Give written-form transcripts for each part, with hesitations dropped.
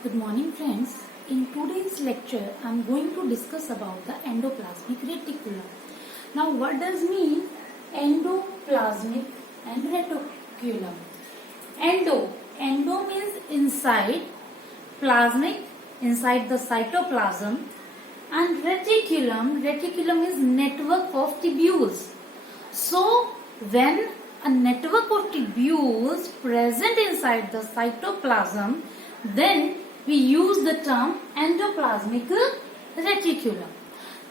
Good morning friends. In today's lecture I am going to discuss about the endoplasmic reticulum. Now what does mean endoplasmic and reticulum? Endo means inside, plasmic inside the cytoplasm, and reticulum is network of tubules. So when a network of tubules present inside the cytoplasm, then we use the term endoplasmic reticulum.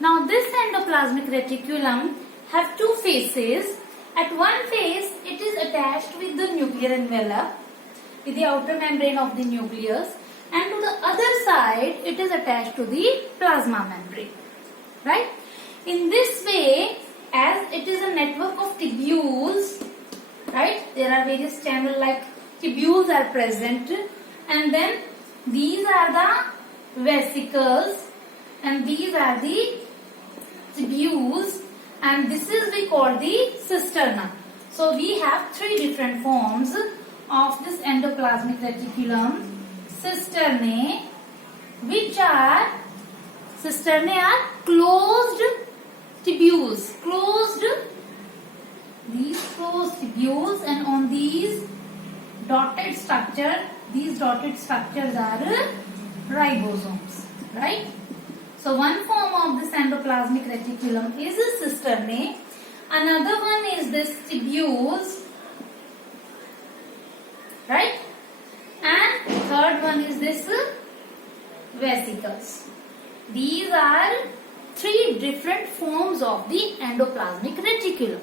Now this endoplasmic reticulum have two faces. At one face it is attached with the nuclear envelope, with the outer membrane of the nucleus, and to the other side it is attached to the plasma membrane. Right? In this way, as it is a network of tubules, right? There are various channel like tubules are present, and then these are the vesicles and these are the tubules, and this is we call the cisterna. So we have three different forms of this endoplasmic reticulum. Cisternae, which are closed tubules, these closed tubules, and on these dotted structures are ribosomes, right? So one form of this endoplasmic reticulum is a cisternae. Another one is this tubules, right? And third one is this vesicles. These are three different forms of the endoplasmic reticulum.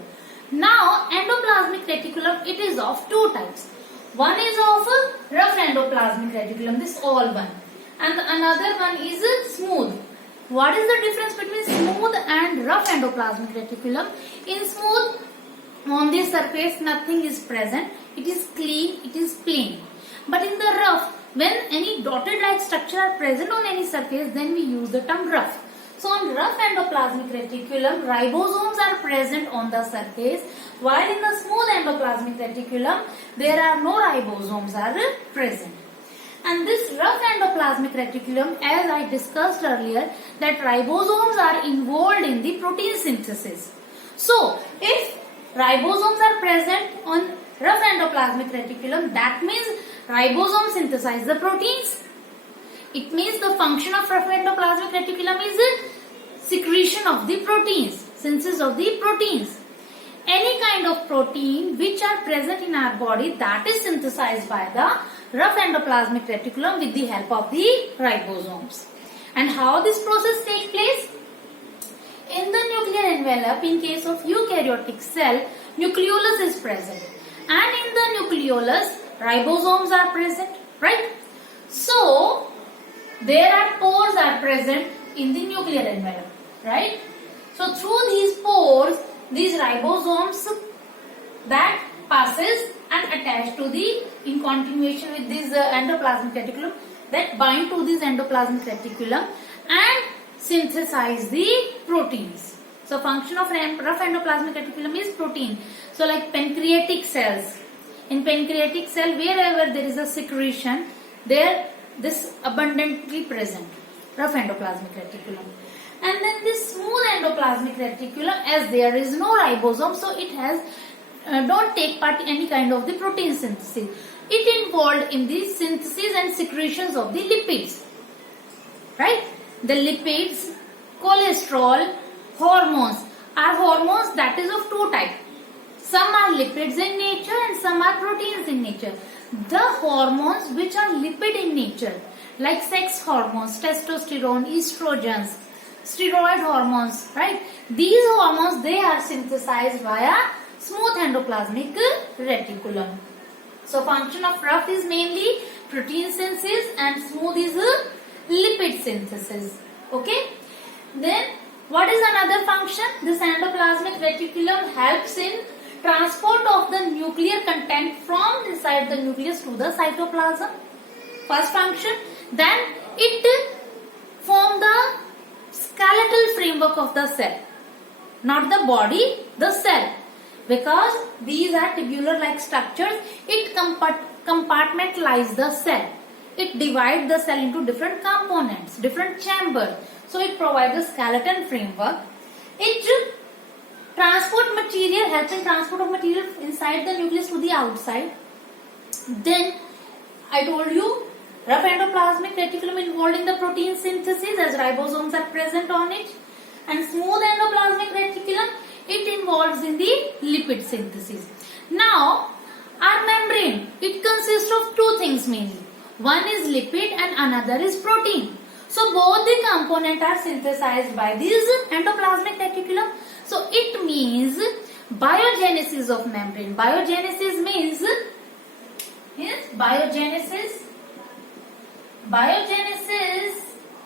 Now endoplasmic reticulum, it is of two types. One is of rough endoplasmic reticulum, this all one, and another one is smooth. What is the difference between smooth and rough endoplasmic reticulum? In smooth, on the surface nothing is present, it is clean, it is plain. But in the rough, when any dotted like structure are present on any surface, then we use the term rough. So on rough endoplasmic reticulum, ribosomes are present on the surface, while in the smooth endoplasmic reticulum, there are no ribosomes are present. And this rough endoplasmic reticulum, as I discussed earlier, that ribosomes are involved in the protein synthesis. So if ribosomes are present on rough endoplasmic reticulum, that means ribosomes synthesize the proteins. It means the function of rough endoplasmic reticulum is secretion of the proteins, synthesis of the proteins. Any kind of protein which are present in our body, that is synthesized by the rough endoplasmic reticulum with the help of the ribosomes. And how this process takes place? In the nuclear envelope, in case of eukaryotic cell, nucleolus is present. And in the nucleolus, ribosomes are present, right? So there are pores are present in the nuclear envelope, right? So through these pores, these ribosomes that passes and attach to the, in continuation with this endoplasmic reticulum, that bind to this endoplasmic reticulum and synthesize the proteins. So function of rough endoplasmic reticulum is protein. So like pancreatic cells. In pancreatic cell, wherever there is a secretion, there this abundantly present, rough endoplasmic reticulum. And then this smooth endoplasmic reticulum, as there is no ribosome, so it has don't take part in any kind of the protein synthesis. It involved in the synthesis and secretions of the lipids, right? The lipids, cholesterol, hormones are hormones that is of two types. Some are lipids in nature and some are proteins in nature. The hormones which are lipid in nature, like sex hormones, testosterone, estrogens, steroid hormones, right? These hormones, they are synthesized via smooth endoplasmic reticulum. So function of rough is mainly protein synthesis and smooth is lipid synthesis. Okay? Then what is another function? This endoplasmic reticulum helps in transport of the nuclear content from inside the nucleus to the cytoplasm. First function. Then it forms the skeletal framework of the cell. Not the body, the cell. Because these are tubular like structures, it compartmentalizes the cell. it divides the cell into different components, different chambers. So it provides a skeleton framework. It transport material, helps in transport of material inside the nucleus to the outside. Then I told you rough endoplasmic reticulum involved in the protein synthesis as ribosomes are present on it, and smooth endoplasmic reticulum, it involves in the lipid synthesis. Now our membrane, it consists of two things mainly. One is lipid and another is protein. So both the components are synthesized by this endoplasmic reticulum. So it means biogenesis of membrane. Biogenesis means biogenesis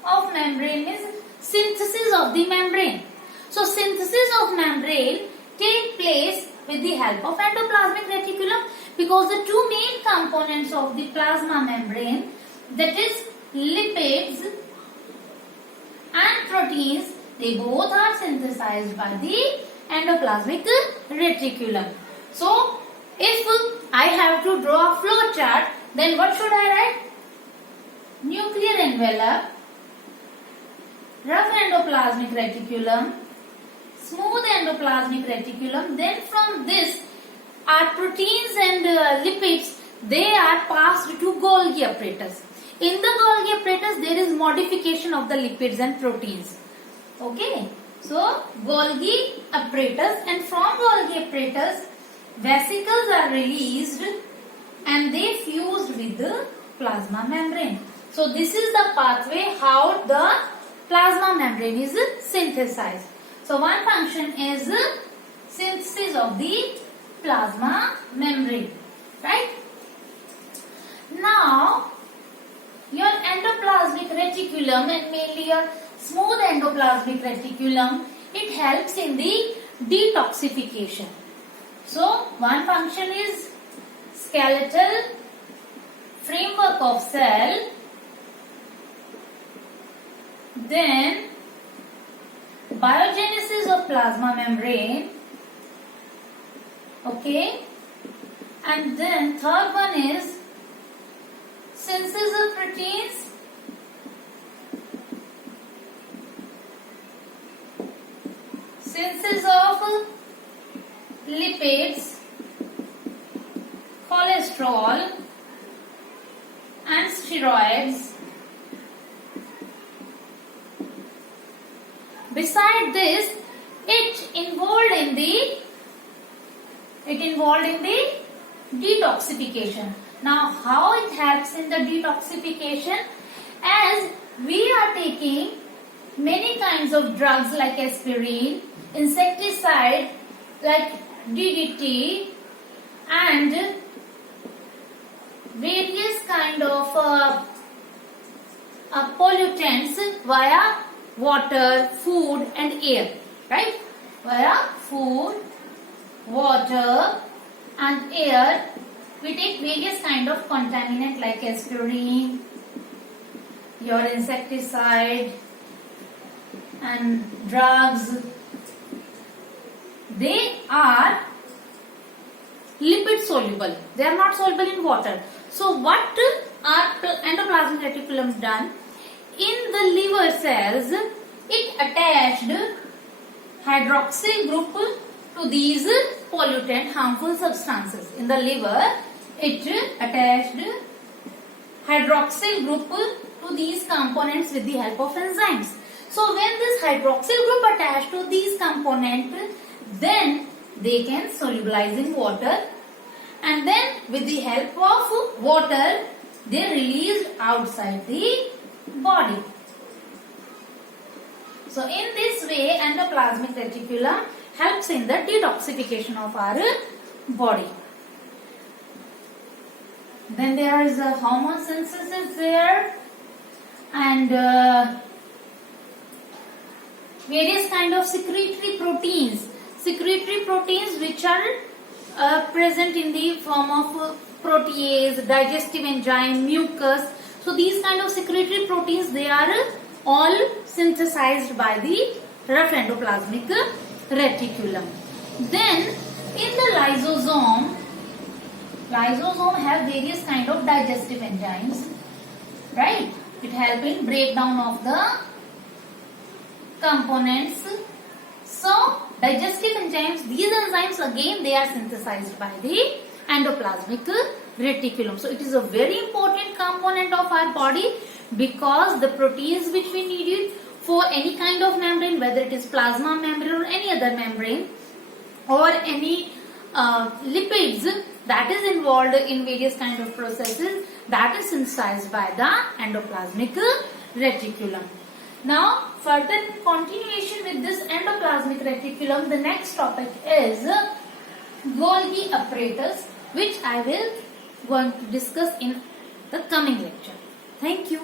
of membrane means synthesis of the membrane. So synthesis of membrane take place with the help of endoplasmic reticulum, because the two main components of the plasma membrane, that is lipids and proteins, they both are synthesized by the endoplasmic reticulum. So if I have to draw a flow chart, then what should I write? Nuclear envelope, rough endoplasmic reticulum, smooth endoplasmic reticulum. Then from this, our proteins and lipids, they are passed to Golgi apparatus. In the Golgi apparatus, there is modification of the lipids and proteins. Okay, so Golgi apparatus, and from Golgi apparatus, vesicles are released and they fused with the plasma membrane. So this is the pathway how the plasma membrane is synthesized. So one function is synthesis of the plasma membrane, right? Now your endoplasmic reticulum, and mainly your smooth endoplasmic reticulum, it helps in the detoxification. So one function is skeletal framework of cell, then biogenesis of plasma membrane, okay, and then third one is synthesis of proteins, synthesis of lipids, cholesterol and steroids. Beside this, it involved in the detoxification. Now how it helps in the detoxification? As we are taking many kinds of drugs like aspirin, insecticide like DDT, and various kind of pollutants via water, food and air, right? Via food, water and air, we take various kind of contaminant like aspirin, your insecticide and drugs. They are lipid soluble. They are not soluble in water. So what our endoplasmic reticulum done? In the liver cells, it attached hydroxyl group to these pollutant harmful substances. In the liver, it attached hydroxyl group to these components with the help of enzymes. So when this hydroxyl group attached to these components, then they can solubilize in water, and then with the help of water, they are released outside the body. So in this way, endoplasmic reticulum helps in the detoxification of our body. Then there is a hormone synthesis there, and various kind of secretory proteins which are present in the form of protease, digestive enzyme, mucus. So these kind of secretory proteins, they are all synthesized by the rough endoplasmic reticulum. Then in the lysosome have various kind of digestive enzymes right? It helps in breakdown of the components. So digestive enzymes, these enzymes again they are synthesized by the endoplasmic reticulum. So it is a very important component of our body because the proteins which we need it for any kind of membrane, whether it is plasma membrane or any other membrane, or any lipids that is involved in various kind of processes, that is synthesized by the endoplasmic reticulum. Now further continuation with this endoplasmic reticulum, the next topic is Golgi apparatus, which I will going to discuss in the coming lecture. Thank you.